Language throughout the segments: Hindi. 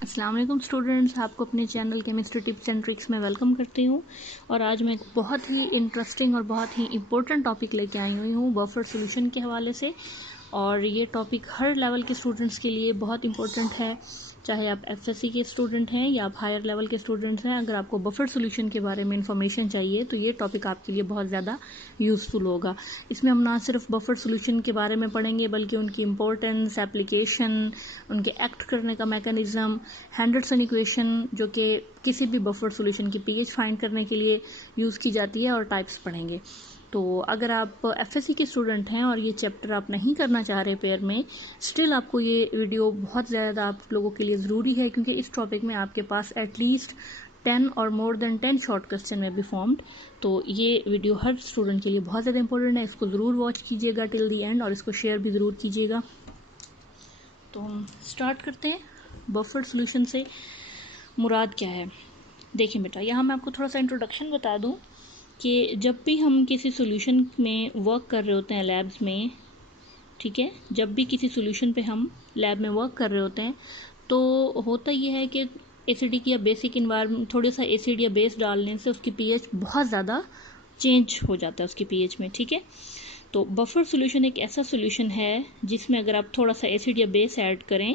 अस्सलाम वालेकुम स्टूडेंट्स, आपको अपने channel chemistry tips and tricks में वेलकम करती हूँ। और आज मैं एक बहुत ही इंटरेस्टिंग और बहुत ही इम्पोर्टेंट टॉपिक लेके आई हुई हूँ बफर सॉल्यूशन के हवाले से। और ये टॉपिक हर लेवल के स्टूडेंट्स के लिए बहुत इंपॉर्टेंट है, चाहे आप एफएससी के स्टूडेंट हैं या आप हायर लेवल के स्टूडेंट्स हैं। अगर आपको बफर सॉल्यूशन के बारे में इंफॉर्मेशन चाहिए तो ये टॉपिक आपके लिए बहुत ज़्यादा यूज़फुल होगा। इसमें हम ना सिर्फ बफर सॉल्यूशन के बारे में पढ़ेंगे बल्कि उनकी इंपॉर्टेंस, एप्लीकेशन, उनके एक्ट करने का मैकेनिज्म, हेंडरसन इक्वेशन जो कि किसी भी बफर सॉल्यूशन की पीएच फाइंड करने के लिए यूज़ की जाती है, और टाइप्स पढ़ेंगे। तो अगर आप एफएससी के स्टूडेंट हैं और ये चैप्टर आप नहीं करना चाह रहे पेयर में, स्टिल आपको ये वीडियो बहुत ज़्यादा आप लोगों के लिए ज़रूरी है, क्योंकि इस टॉपिक में आपके पास एटलीस्ट 10 और मोर देन 10 शॉर्ट क्वेश्चन में बी फॉर्म्ड। तो ये वीडियो हर स्टूडेंट के लिए बहुत ज़्यादा इंपॉर्टेंट है। इसको ज़रूर वॉच कीजिएगा टिल दी एंड, और इसको शेयर भी ज़रूर कीजिएगा। तो हम स्टार्ट करते हैं। बफर सॉल्यूशन से मुराद क्या है? देखिए बेटा, यहाँ मैं आपको थोड़ा सा इंट्रोडक्शन बता दूँ कि जब भी हम किसी सॉल्यूशन में वर्क कर रहे होते हैं लैब्स में, ठीक है, जब भी किसी सॉल्यूशन पे हम लैब में वर्क कर रहे होते हैं तो होता ये है कि एसिडिक या बेसिक इन्वायरमेंट, थोड़ा सा एसिड या बेस डालने से उसकी पीएच बहुत ज़्यादा चेंज हो जाता है उसकी पीएच में, ठीक है। तो बफर सॉल्यूशन एक ऐसा सॉल्यूशन है जिसमें अगर आप थोड़ा सा एसिड या बेस ऐड करें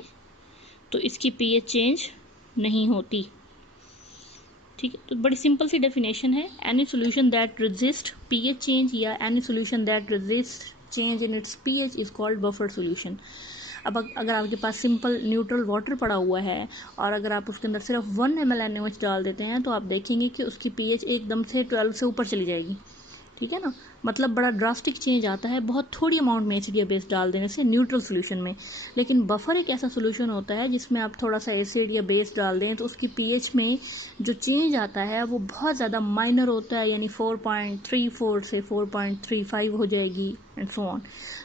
तो इसकी पीएच चेंज नहीं होती, ठीक है। तो बड़ी सिंपल सी डेफिनेशन है, any solution that resist pH change या any solution that resist change in its pH is called buffer solution. अब अगर आपके पास सिंपल न्यूट्रल वाटर पड़ा हुआ है और अगर आप उसके अंदर सिर्फ 1 ml NaOH डाल देते हैं तो आप देखेंगे कि उसकी पीएच एकदम से 12 से ऊपर चली जाएगी, ठीक है ना। मतलब बड़ा ड्रास्टिक चेंज आता है बहुत थोड़ी अमाउंट में एसिड या बेस डाल देने से न्यूट्रल सॉल्यूशन में। लेकिन बफर एक ऐसा सॉल्यूशन होता है जिसमें आप थोड़ा सा एसिड या बेस डाल दें तो उसकी पीएच में जो चेंज आता है वो बहुत ज़्यादा माइनर होता है, यानी 4.34 से 4.35 हो जाएगी एंड सो ऑन।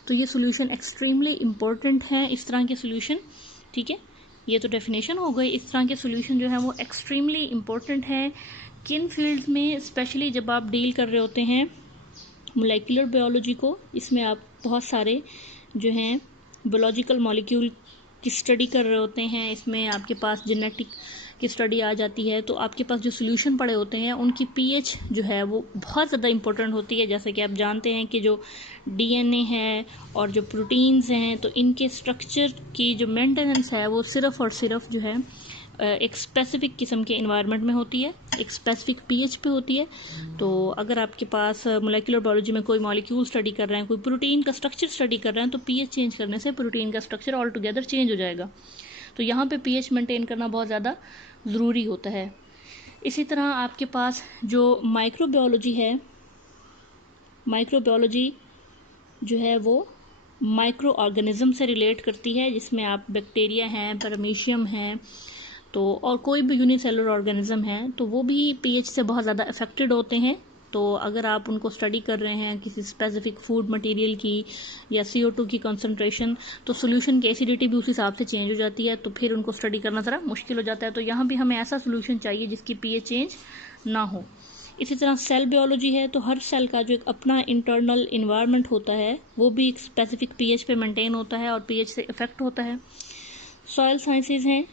तो ये सॉल्यूशन एक्सट्रीमली इम्पोर्टेंट है, इस तरह के सॉल्यूशन, ठीक है। ये तो डेफिनेशन हो गई। इस तरह के सॉल्यूशन जो है वो एक्सट्रीमली इम्पोर्टेंट है किन फील्ड्स में, स्पेशली जब आप डील कर रहे होते हैं मोलेकुलर बायोलॉजी को। इसमें आप बहुत सारे जो हैं बायोलॉजिकल मॉलिक्यूल की स्टडी कर रहे होते हैं, इसमें आपके पास जेनेटिक की स्टडी आ जाती है। तो आपके पास जो सॉल्यूशन पड़े होते हैं उनकी पीएच जो है वो बहुत ज़्यादा इंपॉर्टेंट होती है। जैसे कि आप जानते हैं कि जो डीएनए है और जो प्रोटीन्स हैं तो इनके स्ट्रक्चर की जो मेंटेनेंस है वो सिर्फ और सिर्फ जो है एक स्पेसिफिक किस्म के इन्वायरमेंट में होती है, एक स्पेसिफिक पीएच पे होती है। तो अगर आपके पास मोलेकुलर बायोलॉजी में कोई मॉलिक्यूल स्टडी कर रहे हैं, कोई प्रोटीन का स्ट्रक्चर स्टडी कर रहे हैं, तो पीएच चेंज करने से प्रोटीन का स्ट्रक्चर ऑल टुगेदर चेंज हो जाएगा। तो यहाँ पे पीएच मेंटेन करना बहुत ज़्यादा ज़रूरी होता है। इसी तरह आपके पास जो माइक्रोबायोलॉजी है, माइक्रोबायोलॉजी जो है वो माइक्रो ऑर्गेनिज्म से रिलेट करती है, जिसमें आप बैक्टीरिया हैं, पैरामीशियम हैं, तो और कोई भी यूनिसेलुलर ऑर्गेनिज्म है तो वो भी पीएच से बहुत ज़्यादा अफेक्टेड होते हैं। तो अगर आप उनको स्टडी कर रहे हैं किसी स्पेसिफिक फूड मटेरियल की या CO2 की कंसंट्रेशन, तो सॉल्यूशन की एसिडिटी भी उस हिसाब से चेंज हो जाती है, तो फिर उनको स्टडी करना ज़रा मुश्किल हो जाता है। तो यहाँ भी हमें ऐसा सॉल्यूशन चाहिए जिसकी पीएच चेंज ना हो। इसी तरह सेल बायोलॉजी है, तो हर सेल का जो एक अपना इंटरनल इन्वायरमेंट होता है वो भी एक स्पेसिफिक पीएच पे मेंटेन होता है और पीएच से इफेक्ट होता है। सॉयल साइंसेज हैं,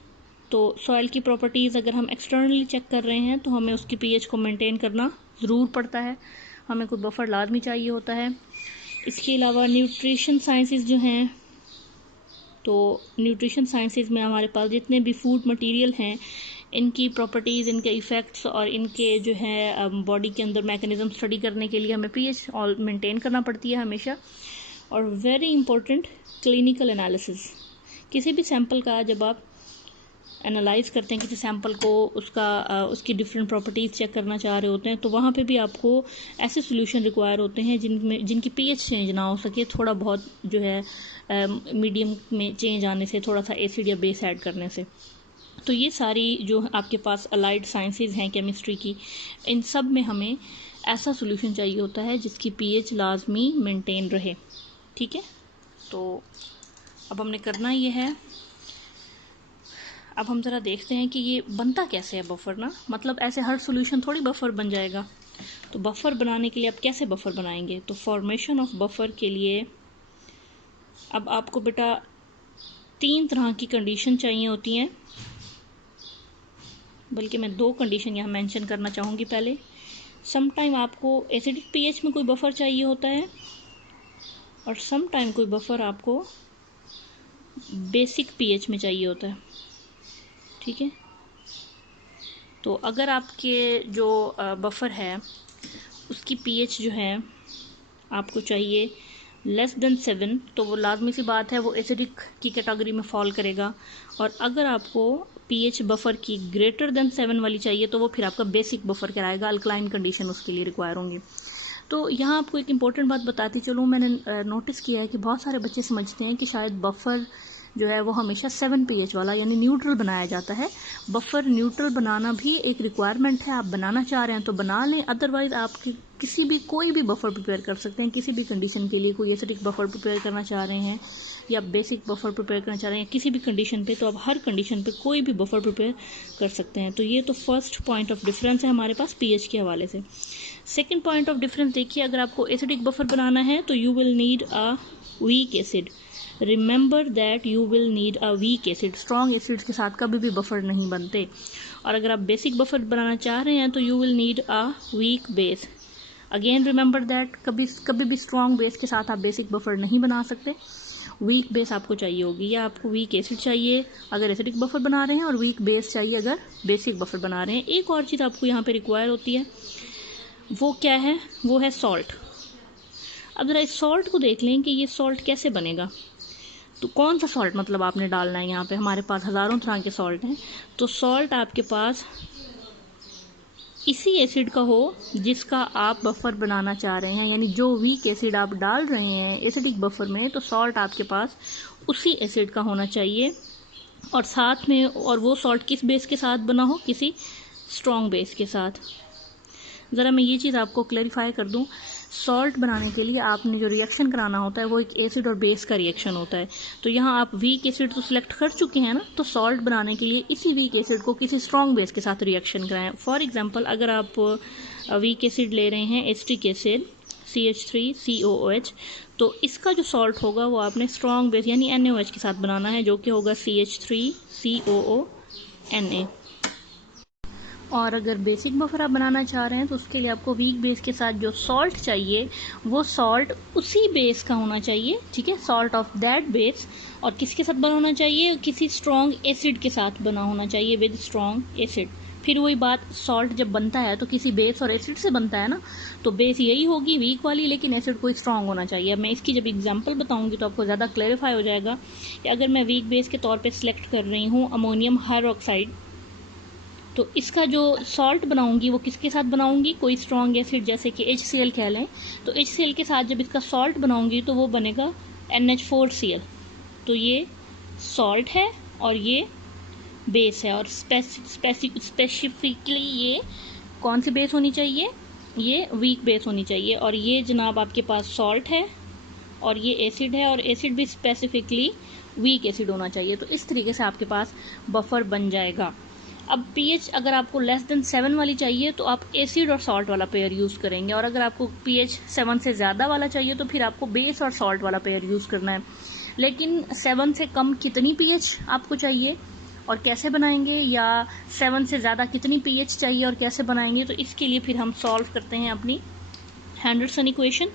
तो सॉयल की प्रॉपर्टीज़ अगर हम एक्सटर्नली चेक कर रहे हैं तो हमें उसकी पीएच को मेंटेन करना ज़रूर पड़ता है, हमें कोई बफर लाजमी चाहिए होता है। इसके अलावा न्यूट्रिशन साइंसेज जो हैं, तो न्यूट्रिशन साइंसेज में हमारे पास जितने भी फूड मटेरियल हैं इनकी प्रॉपर्टीज़, इनके इफ़ेक्ट्स और इनके जो है बॉडी के अंदर मैकेनिज्म स्टडी करने के लिए हमें पीएच ऑल मेंटेन करना पड़ती है हमेशा। और वेरी इंपॉर्टेंट क्लिनिकल एनालिसिस, किसी भी सैंपल का जब आप एनालाइज करते हैं, किसी सैंपल को उसकी डिफरेंट प्रॉपर्टीज़ चेक करना चाह रहे होते हैं, तो वहाँ पे भी आपको ऐसे सॉल्यूशन रिक्वायर होते हैं जिनकी पीएच चेंज ना हो सके, थोड़ा बहुत जो है मीडियम में चेंज आने से, थोड़ा सा एसिड या बेस ऐड करने से। तो ये सारी जो आपके पास अलाइड साइंसेज हैं केमिस्ट्री की, इन सब में हमें ऐसा सॉल्यूशन चाहिए होता है जिसकी पीएच लाजमी मेंटेन रहे, ठीक है। तो अब हमने करना ये है, अब हम ज़रा देखते हैं कि ये बनता कैसे है बफर ना, मतलब ऐसे हर सॉल्यूशन थोड़ी बफर बन जाएगा। तो बफर बनाने के लिए आप कैसे बफर बनाएंगे? तो फॉर्मेशन ऑफ बफर के लिए अब आपको बेटा 3 तरह की कंडीशन चाहिए होती हैं। बल्कि मैं 2 कंडीशन यहाँ मेंशन करना चाहूँगी पहले। सम टाइम आपको एसिडिक पीएच में कोई बफर चाहिए होता है और सम टाइम कोई बफर आपको बेसिक पीएच में चाहिए होता है, ठीक है। तो अगर आपके जो बफर है उसकी पीएच जो है आपको चाहिए लेस देन 7, तो वो लाजमी सी बात है वो एसिडिक की कैटेगरी में फॉल करेगा। और अगर आपको पीएच बफर की ग्रेटर देन 7 वाली चाहिए तो वो फिर आपका बेसिक बफर कहलाएगा, अल्कलाइन कंडीशन उसके लिए रिक्वायर होंगी। तो यहाँ आपको एक इम्पॉर्टेंट बात बताती चलूँ, मैंने नोटिस किया है कि बहुत सारे बच्चे समझते हैं कि शायद बफर जो है वो हमेशा 7 pH वाला यानी न्यूट्रल बनाया जाता है। बफर न्यूट्रल बनाना भी एक रिक्वायरमेंट है, आप बनाना चाह रहे हैं तो बना लें, अदरवाइज आप किसी भी कोई भी बफर प्रिपेयर कर सकते हैं किसी भी कंडीशन के लिए। कोई एसिडिक बफर प्रिपेयर करना चाह रहे हैं या बेसिक बफर प्रिपेयर करना चाह रहे हैं किसी भी कंडीशन पे, तो आप हर कंडीशन पे कोई भी बफर प्रिपेयर कर सकते हैं। तो ये तो फर्स्ट पॉइंट ऑफ डिफरेंस है हमारे पास पीएच के हवाले से। सेकेंड पॉइंट ऑफ डिफरेंस देखिए, अगर आपको एसिडिक बफर बनाना है तो you will need a weak acid. Remember that you will need a weak acid. Strong acids के साथ कभी भी बफर नहीं बनते। और अगर आप बेसिक बफर बनाना चाह रहे हैं तो you will need a weak base. Again remember that कभी भी स्ट्रॉन्ग बेस के साथ आप बेसिक बफर नहीं बना सकते, वीक बेस आपको चाहिए होगी। या आपको वीक एसिड चाहिए अगर एसिडिक बफर बना रहे हैं और वीक बेस चाहिए अगर बेसिक बफर बना रहे हैं। एक और चीज़ आपको यहाँ पे रिक्वायर होती है, वो क्या है, वो है सॉल्ट। अब ज़रा इस सॉल्ट को देख लें कि ये सॉल्ट कैसे बनेगा। तो कौन सा सॉल्ट मतलब आपने डालना है, यहाँ पे हमारे पास हज़ारों तरह के सॉल्ट हैं। तो सॉल्ट आपके पास इसी एसिड का हो जिसका आप बफर बनाना चाह रहे हैं, यानी जो वीक एसिड आप डाल रहे हैं एसिडिक बफर में, तो सॉल्ट आपके पास उसी एसिड का होना चाहिए। और साथ में, और वो सॉल्ट किस बेस के साथ बना हो, किसी स्ट्रॉन्ग बेस के साथ। ज़रा मैं ये चीज़ आपको क्लैरिफाई कर दूं, सॉल्ट बनाने के लिए आपने जो रिएक्शन कराना होता है वो एक एसिड और बेस का रिएक्शन होता है। तो यहाँ आप वीक एसिड तो सिलेक्ट कर चुके हैं ना, तो सॉल्ट बनाने के लिए इसी वीक एसिड को किसी स्ट्रॉन्ग बेस के साथ रिएक्शन कराएं। फॉर एग्जांपल, अगर आप वीक एसिड ले रहे हैं एसिटिक एसिड CH3COOH, तो इसका जो सॉल्ट होगा वो आपने स्ट्रॉन्ग बेस यानी NaOH के साथ बनाना है, जो कि होगा CH3COONA। और अगर बेसिक बफर आप बनाना चाह रहे हैं तो उसके लिए आपको वीक बेस के साथ जो सॉल्ट चाहिए वो सॉल्ट उसी बेस का होना चाहिए, ठीक है, सॉल्ट ऑफ दैट बेस। और किसके साथ बना होना चाहिए, किसी स्ट्रॉन्ग एसिड के साथ बना होना चाहिए, विद स्ट्रॉन्ग एसिड। फिर वही बात, सॉल्ट जब बनता है तो किसी बेस और एसिड से बनता है ना, तो बेस यही होगी वीक वाली, लेकिन एसिड कोई स्ट्रॉन्ग होना चाहिए। अब मैं इसकी जब एग्जांपल बताऊंगी तो आपको ज़्यादा क्लैरिफाई हो जाएगा कि अगर मैं वीक बेस के तौर पे सिलेक्ट कर रही हूँ अमोनियम हाइड्रोक्साइड, तो इसका जो सॉल्ट बनाऊंगी वो किसके साथ बनाऊंगी, कोई स्ट्रॉन्ग एसिड जैसे कि HCl कह लें, तो HCl के साथ जब इसका सॉल्ट बनाऊंगी तो वो बनेगा NH4Cl। तो ये सॉल्ट है और ये बेस है। और स्पेसिफिकली ये कौन सी बेस होनी चाहिए, ये वीक बेस होनी चाहिए। और ये जनाब आपके पास सॉल्ट है और ये एसिड है, और एसिड भी स्पेसिफिकली वीक एसिड होना चाहिए। तो इस तरीके से आपके पास बफर बन जाएगा। अब पीएच अगर आपको लेस देन 7 वाली चाहिए तो आप एसिड और सॉल्ट वाला पेयर यूज़ करेंगे, और अगर आपको पीएच 7 से ज़्यादा वाला चाहिए तो फिर आपको बेस और सॉल्ट वाला पेयर यूज़ करना है। लेकिन 7 से कम कितनी पीएच आपको चाहिए और कैसे बनाएंगे, या 7 से ज़्यादा कितनी पीएच चाहिए और कैसे बनाएंगे, तो इसके लिए फिर हम सॉल्व करते हैं अपनी हैंडरसन इक्वेशन,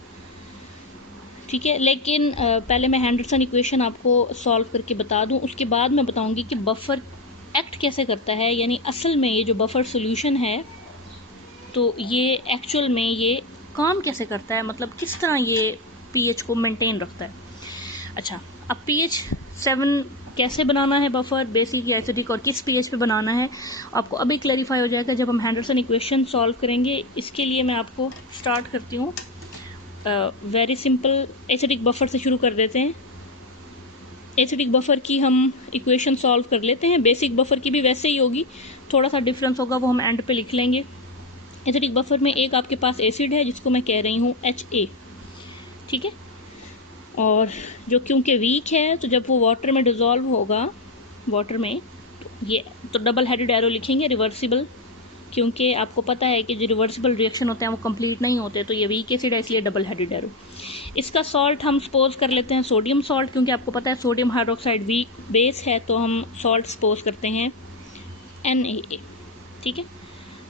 ठीक है। लेकिन पहले मैं हैंडरसन इक्वेशन आपको सॉल्व करके बता दूं, उसके बाद मैं बताऊंगी कि बफर एक्ट कैसे करता है, यानी असल में ये जो बफर सॉल्यूशन है तो ये एक्चुअल में ये काम कैसे करता है, मतलब किस तरह ये पीएच को मेंटेन रखता है। अच्छा, अब पीएच 7 कैसे बनाना है बफर, बेसिक या एसिडिक, और किस पीएच पे बनाना है, आपको अभी क्लैरिफाई हो जाएगा जब हम हैंडरसन इक्वेशन सॉल्व करेंगे। इसके लिए मैं आपको स्टार्ट करती हूँ वेरी सिंपल एसिडिक बफर से शुरू कर देते हैं। एसिडिक बफर की हम इक्वेशन सॉल्व कर लेते हैं। बेसिक बफर की भी वैसे ही होगी, थोड़ा सा डिफरेंस होगा वो हम एंड पे लिख लेंगे। एसिडिक बफर में एक आपके पास एसिड है जिसको मैं कह रही हूँ HA, ठीक है, और जो क्योंकि वीक है तो जब वो वाटर में डिजॉल्व होगा, वाटर में, तो ये तो डबल हेडेड एरो लिखेंगे, रिवर्सिबल, क्योंकि आपको पता है कि जो रिवर्सिबल रिएक्शन होते हैं वो कंप्लीट नहीं होते, तो ये वीक एसिड है इसलिए डबल हेडेड एरो। इसका सॉल्ट हम सपोज कर लेते हैं सोडियम सॉल्ट, क्योंकि आपको पता है सोडियम हाइड्रोक्साइड वीक बेस है, तो हम सॉल्ट सपोज करते हैं NaA। ठीक है।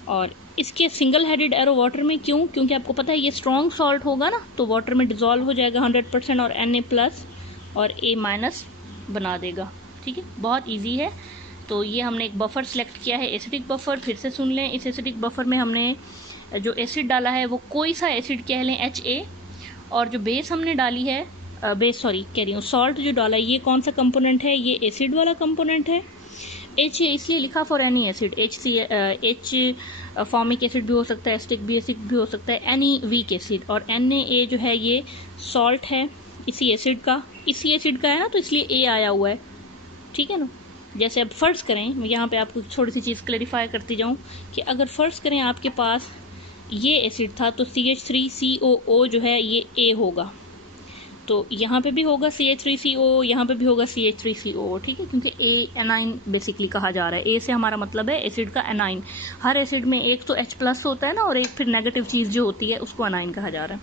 और इसके सिंगल हेडेड एरो वाटर में क्यों? क्योंकि आपको पता है ये स्ट्रॉन्ग सॉल्ट होगा ना, तो वाटर में डिजॉल्व हो जाएगा 100% और Na+ और A- बना देगा। ठीक है, बहुत ईजी है। तो ये हमने एक बफर सेलेक्ट किया है, एसिडिक बफर। फिर से सुन लें, इस एसिडिक बफर में हमने जो एसिड डाला है वो कोई सा एसिड कह लें, HA। और जो बेस हमने डाली है, सॉल्ट जो डाला है, ये कौन सा कंपोनेंट है? ये एसिड वाला कंपोनेंट है। HA इसलिए लिखा for any acid, H formic acid भी हो सकता है, एसिटिक बेसिक भी हो सकता है, एनी वीक एसिड। और Na जो है ये सॉल्ट है इसी एसिड का है ना, तो इसलिए A आया हुआ है। ठीक है ना। जैसे अब फ़र्ज़ करें, मैं यहाँ पे आपको थोड़ी सी चीज़ क्लैरिफाई करती जाऊँ कि अगर फ़र्ज़ करें आपके पास ये एसिड था, तो CH3COO जो है ये A होगा, तो यहाँ पे भी होगा CH3CO, यहाँ पे भी होगा CH3CO। ठीक है, क्योंकि A एनाइन बेसिकली कहा जा रहा है। A से हमारा मतलब है एसिड का एनाइन। हर एसिड में एक तो H+ होता है ना, और एक फिर नेगेटिव चीज़ जो होती है उसको एनाइन कहा जा रहा है।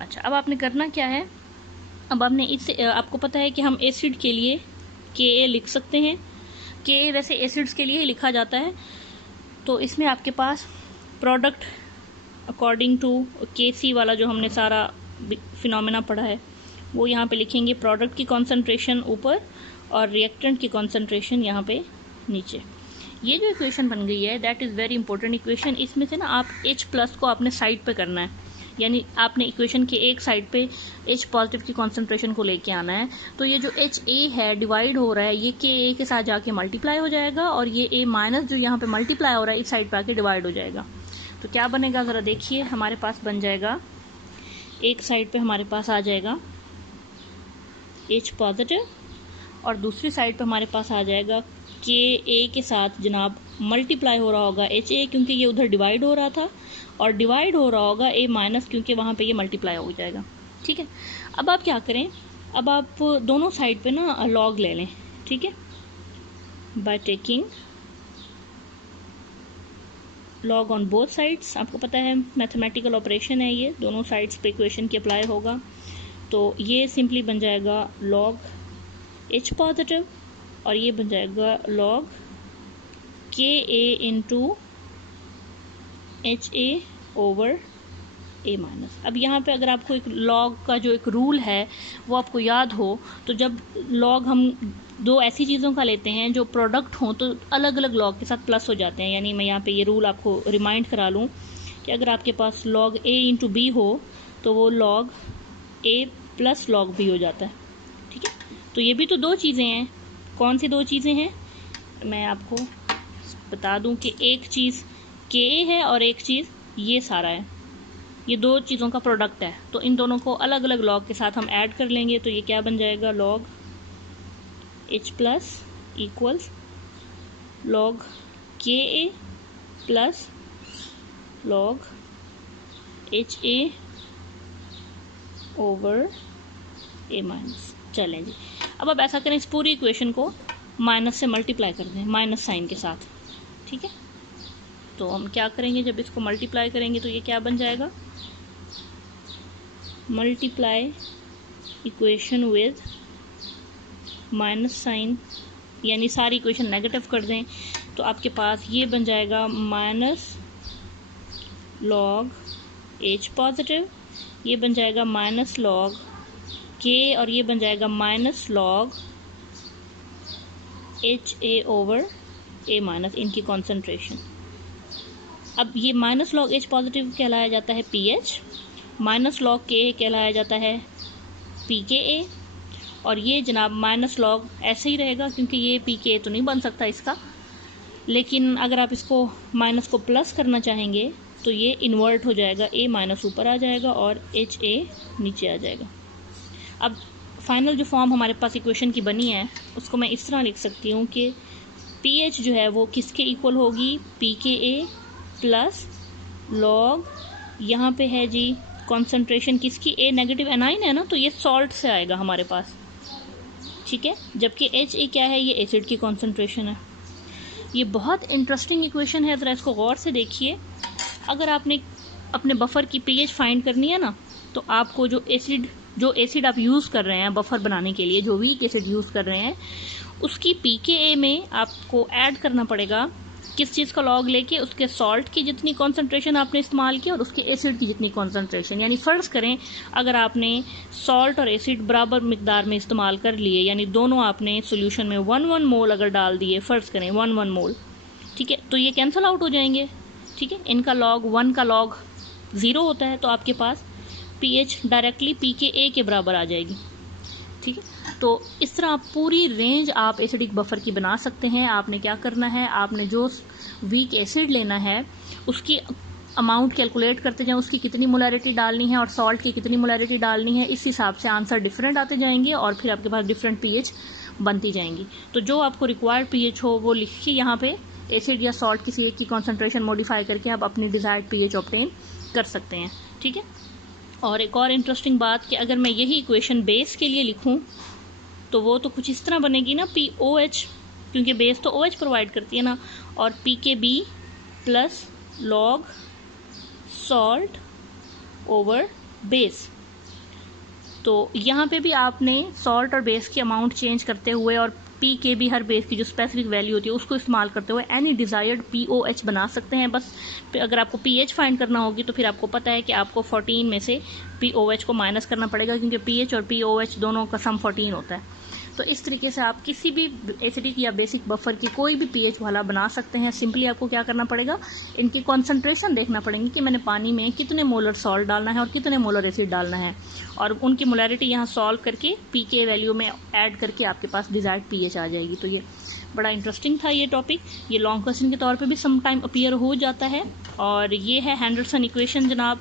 अच्छा, अब आपने करना क्या है? अब आपने इससे आपको पता है कि हम एसिड के लिए Ka लिख सकते हैं। Ka वैसे एसिड्स के लिए ही लिखा जाता है। तो इसमें आपके पास प्रोडक्ट अकॉर्डिंग टू Kc वाला जो हमने सारा फिनोमेना पढ़ा है वो यहाँ पे लिखेंगे। प्रोडक्ट की कॉन्सेंट्रेशन ऊपर और रिएक्टेंट की कॉन्सेंट्रेशन यहाँ पे नीचे। ये जो इक्वेशन बन गई है that is very important equation. इसमें से ना आप H+ को आपने साइड पे करना है, यानी आपने इक्वेशन के एक साइड पे H+ की कॉन्सेंट्रेशन को लेके आना है। तो ये जो HA है डिवाइड हो रहा है, ये Ka के साथ जाके मल्टीप्लाई हो जाएगा, और ये A- जो यहाँ पे मल्टीप्लाई हो रहा है इस साइड पे आके डिवाइड हो जाएगा। तो क्या बनेगा ज़रा देखिए, हमारे पास बन जाएगा, एक साइड पे हमारे पास आ जाएगा H+ और दूसरी साइड पे हमारे पास आ जाएगा Ka के साथ जनाब मल्टीप्लाई हो रहा होगा HA, क्योंकि ये उधर डिवाइड हो रहा था, और डिवाइड हो रहा होगा A- क्योंकि वहाँ पे ये मल्टीप्लाई हो जाएगा। ठीक है, अब आप क्या करें, अब आप दोनों साइड पे ना लॉग ले लें। ठीक है, by taking log on both sides. आपको पता है मैथमेटिकल ऑपरेशन है ये, दोनों साइड्स पे इक्वेशन की अप्लाई होगा। तो ये सिंपली बन जाएगा लॉग H+ और ये बन जाएगा लॉग Ka इंटू HA/A-। अब यहाँ पे अगर आपको एक लॉग का जो एक रूल है वो आपको याद हो, तो जब लॉग हम दो ऐसी चीज़ों का लेते हैं जो प्रोडक्ट हों तो अलग अलग लॉग के साथ प्लस हो जाते हैं। यानी मैं यहाँ पे ये रूल आपको रिमाइंड करा लूँ कि अगर आपके पास लॉग A इंटू B हो तो वो लॉग A+ log B हो जाता है। ठीक है, तो ये भी तो दो चीज़ें हैं। कौन सी दो चीज़ें हैं? मैं आपको बता दूं कि एक चीज़ Ka है और एक चीज़ ये सारा है। ये दो चीज़ों का प्रोडक्ट है, तो इन दोनों को अलग अलग लॉग के साथ हम ऐड कर लेंगे। तो ये क्या बन जाएगा, log H+ equals log Ka plus log HA/A-। चलें जी, अब आप ऐसा करें, इस पूरी इक्वेशन को माइनस से मल्टीप्लाई कर दें, माइनस साइन के साथ। ठीक है, तो हम क्या करेंगे, जब इसको मल्टीप्लाई करेंगे तो ये क्या बन जाएगा, multiply equation with minus sign, यानी सारी इक्वेशन नेगेटिव कर दें तो आपके पास ये बन जाएगा माइनस लॉग H+, ये बन जाएगा माइनस लॉग K, और ये बन जाएगा माइनस लॉग HA/A-, इनकी कॉन्सेंट्रेशन। अब ये माइनस लॉग H+ कहलाया जाता है pH, माइनस लॉग K कहलाया जाता है pKa, और ये जनाब माइनस लॉग ऐसे ही रहेगा क्योंकि ये pKa तो नहीं बन सकता इसका, लेकिन अगर आप इसको माइनस को प्लस करना चाहेंगे तो ये इन्वर्ट हो जाएगा, A- ऊपर आ जाएगा और HA नीचे आ जाएगा। अब फाइनल जो फॉर्म हमारे पास इक्वेशन की बनी है उसको मैं इस तरह लिख सकती हूँ कि pH जो है वो किसके इक्वल होगी, pKa प्लस लॉग, यहाँ पे है जी कॉन्सेंट्रेशन किसकी, A नेगेटिव एनाइन है ना, तो ये सॉल्ट से आएगा हमारे पास। ठीक है, जबकि HA क्या है, ये एसिड की कॉन्सेंट्रेशन है। ये बहुत इंटरेस्टिंग इक्वेशन है, ज़रा इसको गौर से देखिए। अगर आपने अपने बफर की pH फाइंड करनी है ना, तो आपको जो एसिड आप यूज़ कर रहे हैं बफर बनाने के लिए, जो वीक एसिड यूज़ कर रहे हैं, उसकी pKa में आपको ऐड करना पड़ेगा किस चीज़ का लॉग लेके उसके सॉल्ट की जितनी कॉन्सेंट्रेशन आपने इस्तेमाल की और उसके एसिड की जितनी कॉन्सेंट्रेशन, यानी फ़र्ज़ करें अगर आपने सॉल्ट और एसिड बराबर मिकदार में इस्तेमाल कर लिए, यानी दोनों आपने सोल्यूशन में 1 मोल अगर डाल दिए, फ़र्ज़ करें 1 मोल, ठीक है, तो ये कैंसिल आउट हो जाएंगे, ठीक है। इनका लॉग 1 का लॉग 0 होता है, तो आपके पास pH डायरेक्टली pKa के बराबर आ जाएगी, ठीक है। तो इस तरह आप पूरी रेंज आप एसिडिक बफर की बना सकते हैं। आपने क्या करना है, आपने जो वीक एसिड लेना है उसकी अमाउंट कैलकुलेट करते जाएं, उसकी कितनी मोलैरिटी डालनी है और सॉल्ट की कितनी मोलैरिटी डालनी है, इस हिसाब से आंसर डिफरेंट आते जाएंगे और फिर आपके पास डिफरेंट pH बनती जाएंगी। तो जो आपको रिक्वायर्ड pH हो वो लिख के यहाँ पे एसिड या सॉल्ट किसी एक की कॉन्सेंट्रेशन मॉडिफाई करके आप अपनी डिजायर्ड pH ऑब्टेन कर सकते हैं, ठीक है। और एक और इंटरेस्टिंग बात कि अगर मैं यही इक्वेशन बेस के लिए लिखूं तो वो तो कुछ इस तरह बनेगी ना, POH, क्योंकि बेस तो OH प्रोवाइड करती है ना, और PKB plus log salt over base. तो यहाँ पे भी आपने सॉल्ट और बेस की अमाउंट चेंज करते हुए और PKB हर बेस की जो स्पेसिफिक वैल्यू होती है उसको इस्तेमाल करते हुए एनी डिजायर्ड POH बना सकते हैं। बस अगर आपको pH फाइंड करना होगी तो फिर आपको पता है कि आपको 14 में से POH को माइनस करना पड़ेगा, क्योंकि pH और POH दोनों का सम 14 होता है। तो इस तरीके से आप किसी भी एसिडिक या बेसिक बफर की कोई भी pH वाला बना सकते हैं। सिंपली आपको क्या करना पड़ेगा, इनकी कॉन्सेंट्रेशन देखना पड़ेगी कि मैंने पानी में कितने मोलर सॉल्ट डालना है और कितने मोलर एसिड डालना है, और उनकी मोलैरिटी यहाँ सॉल्व करके pK वैल्यू में ऐड करके आपके पास डिजायर्ड pH आ जाएगी। तो ये बड़ा इंटरेस्टिंग था ये टॉपिक, ये लॉन्ग क्वेश्चन के तौर पे भी सम टाइम अपीयर हो जाता है। और ये है हैंडरसन इक्वेशन जनाब।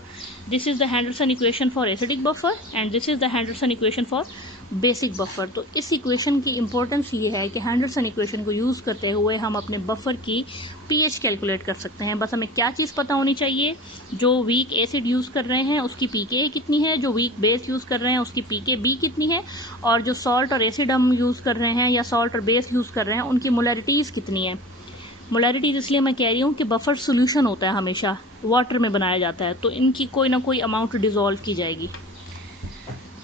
This is the Henderson equation for acidic buffer and this is the Henderson equation for basic buffer. तो इस इक्वेशन की इंपॉर्टेंस ये है कि हैंडरसन इक्वेशन को यूज़ करते हुए हम अपने बफर की pH कैलकुलेट कर सकते हैं। बस हमें क्या चीज़ पता होनी चाहिए, जो वीक एसिड यूज़ कर रहे हैं उसकी pKa कितनी है, जो वीक बेस यूज़ कर रहे हैं उसकी pKb कितनी है, और जो सॉल्ट और एसिड हम यूज़ कर रहे हैं या सॉल्ट और बेस यूज़ कर रहे हैं उनकी मोलैरिटीज़ कितनी है। मोलैरिटीज़ इसलिए मैं कह रही हूँ कि बफर सोल्यूशन होता है, हमेशा वाटर में बनाया जाता है, तो इनकी कोई ना कोई अमाउंट डिज़ोल्व की जाएगी।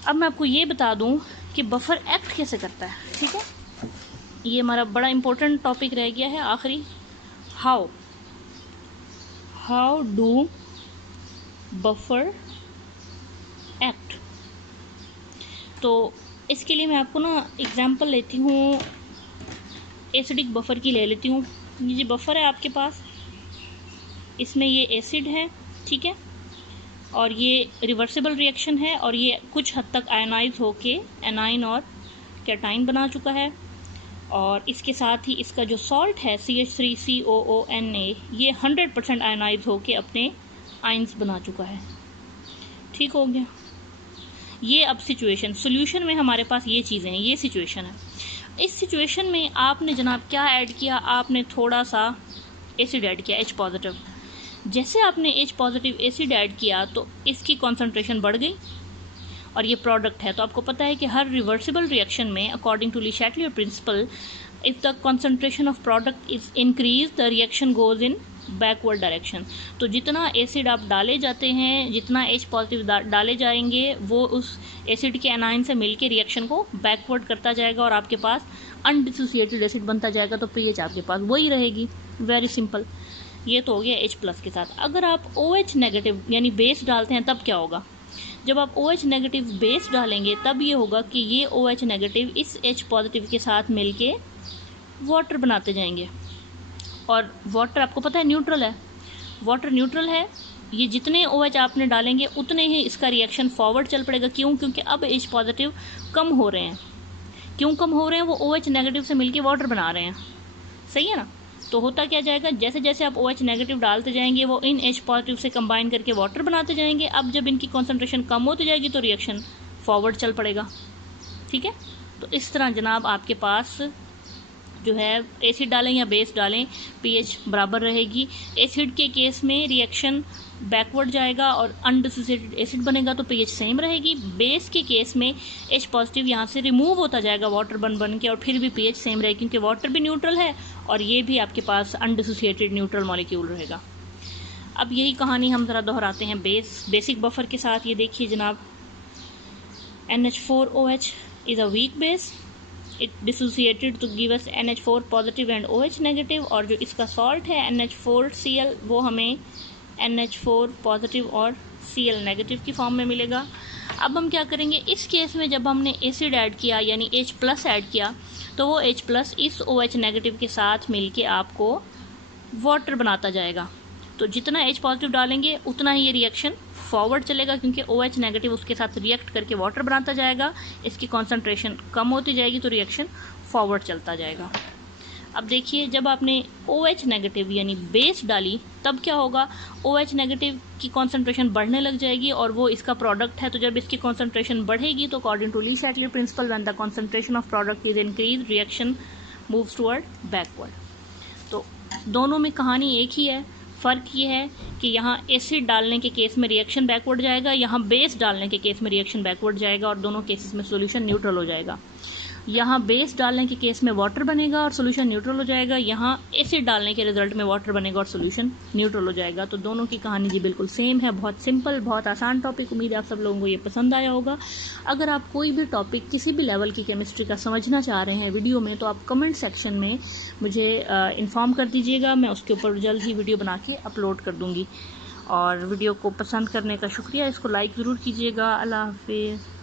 अब मैं आपको ये बता दूं कि बफर एक्ट कैसे करता है, ठीक है। ये हमारा बड़ा इंपॉर्टेंट टॉपिक रह गया है आखिरी, हाउ डू बफर एक्ट। तो इसके लिए मैं आपको ना एग्जांपल लेती हूँ, एसिडिक बफर की ले लेती हूँ। ये बफर है आपके पास, इसमें ये एसिड है, ठीक है, और ये रिवर्सिबल रिएक्शन है और ये कुछ हद तक आयनाइज होके एनाइन और कैटाइन बना चुका है, और इसके साथ ही इसका जो सॉल्ट है CH3COONA ये 100% आयनाइज होके अपने आइंस बना चुका है, ठीक हो गया। ये अब सिचुएशन, सॉल्यूशन में हमारे पास ये चीज़ें हैं, ये सिचुएशन है। इस सिचुएशन में आपने जनाब क्या ऐड किया, आपने थोड़ा सा एसिड ऐड किया, H पॉजिटिव। जैसे आपने H पॉजिटिव एसिड ऐड किया तो इसकी कॉन्सेंट्रेशन बढ़ गई, और ये प्रोडक्ट है। तो आपको पता है कि हर रिवर्सिबल रिएक्शन में according to Le Chatelier principle, if the concentration of product is increase the reaction goes in backward direction. तो जितना एसिड आप डाले जाते हैं, जितना H पॉजिटिव डाले जाएंगे, वो उस एसिड के एनाइन से मिलकर रिएक्शन को बैकवर्ड करता जाएगा और आपके पास अनडिसोसिएटेड एसिड बनता जाएगा। तो pH आपके पास वही रहेगी, वेरी सिंपल। ये तो हो गया H प्लस के साथ। अगर आप OH नेगेटिव यानी बेस डालते हैं तब क्या होगा, जब आप OH नेगेटिव बेस डालेंगे तब ये होगा कि ये OH नेगेटिव इस H पॉजिटिव के साथ मिलके वाटर बनाते जाएंगे, और वाटर आपको पता है न्यूट्रल है, वाटर न्यूट्रल है। ये जितने OH आपने डालेंगे उतने ही इसका रिएक्शन फॉरवर्ड चल पड़ेगा। क्यों? क्योंकि अब H पॉजिटिव कम हो रहे हैं। क्यों कम हो रहे हैं? वो OH नेगेटिव से मिलके वाटर बना रहे हैं, सही है ना। तो होता क्या जाएगा, जैसे जैसे आप OH नेगेटिव डालते जाएंगे वो इन H पॉजिटिव से कंबाइन करके वाटर बनाते जाएंगे। अब जब इनकी कॉन्सेंट्रेशन कम होती जाएगी तो रिएक्शन फॉरवर्ड चल पड़ेगा, ठीक है। तो इस तरह जनाब आपके पास जो है एसिड डालें या बेस डालें pH बराबर रहेगी। एसिड के केस में रिएक्शन बैकवर्ड जाएगा और अनडिसोसिएटेड एसिड बनेगा तो pH सेम रहेगी। बेस के केस में H पॉजिटिव यहाँ से रिमूव होता जाएगा वाटर बन के, और फिर भी pH सेम रहेगी, क्योंकि वाटर भी न्यूट्रल है और ये भी आपके पास अनडिसोसिएटेड न्यूट्रल मॉलिक्यूल रहेगा। अब यही कहानी हम ज़रा दोहराते हैं बेसिक बफर के साथ। ये देखिए जनाब, NH4OH is a weak base it dissociated to give us NH4 positive and OH negative, और जो इसका सॉल्ट है NH4Cl वो हमें NH4 पॉजिटिव और Cl नेगेटिव की फॉर्म में मिलेगा। अब हम क्या करेंगे, इस केस में जब हमने एसिड ऐड किया यानी H+ ऐड किया तो वो H+ इस OH नेगेटिव के साथ मिलके आपको वाटर बनाता जाएगा। तो जितना H पॉजिटिव डालेंगे उतना ही ये रिएक्शन फॉरवर्ड चलेगा, क्योंकि OH नेगेटिव उसके साथ रिएक्ट करके वाटर बनाता जाएगा, इसकी कॉन्सेंट्रेशन कम होती जाएगी तो रिएक्शन फॉरवर्ड चलता जाएगा। अब देखिए, जब आपने OH नेगेटिव यानी बेस डाली तब क्या होगा, OH नेगेटिव की कॉन्सेंट्रेशन बढ़ने लग जाएगी और वो इसका प्रोडक्ट है। तो जब इसकी कॉन्सेंट्रेशन बढ़ेगी तो according to Le Chatelier principle, when the concentration of product is increase reaction moves toward backward. तो दोनों में कहानी एक ही है, फ़र्क ये है कि यहाँ एसिड डालने के केस में रिएक्शन बैकवर्ड जाएगा, यहाँ बेस डालने के केस में रिएक्शन बैकवर्ड जाएगा और दोनों केसेस में सॉल्यूशन न्यूट्रल हो जाएगा। यहाँ बेस डालने के केस में वाटर बनेगा और सॉल्यूशन न्यूट्रल हो जाएगा, यहाँ एसिड डालने के रिजल्ट में वाटर बनेगा और सॉल्यूशन न्यूट्रल हो जाएगा। तो दोनों की कहानी जी बिल्कुल सेम है, बहुत सिंपल, बहुत आसान टॉपिक। उम्मीद है आप सब लोगों को ये पसंद आया होगा। अगर आप कोई भी टॉपिक किसी भी लेवल की केमिस्ट्री का समझना चाह रहे हैं वीडियो में, तो आप कमेंट सेक्शन में मुझे इन्फॉर्म कर दीजिएगा, मैं उसके ऊपर जल्द ही वीडियो बना के अपलोड कर दूँगी। और वीडियो को पसंद करने का शुक्रिया, इसको लाइक ज़रूर कीजिएगा। अल्लाह हाफिज़।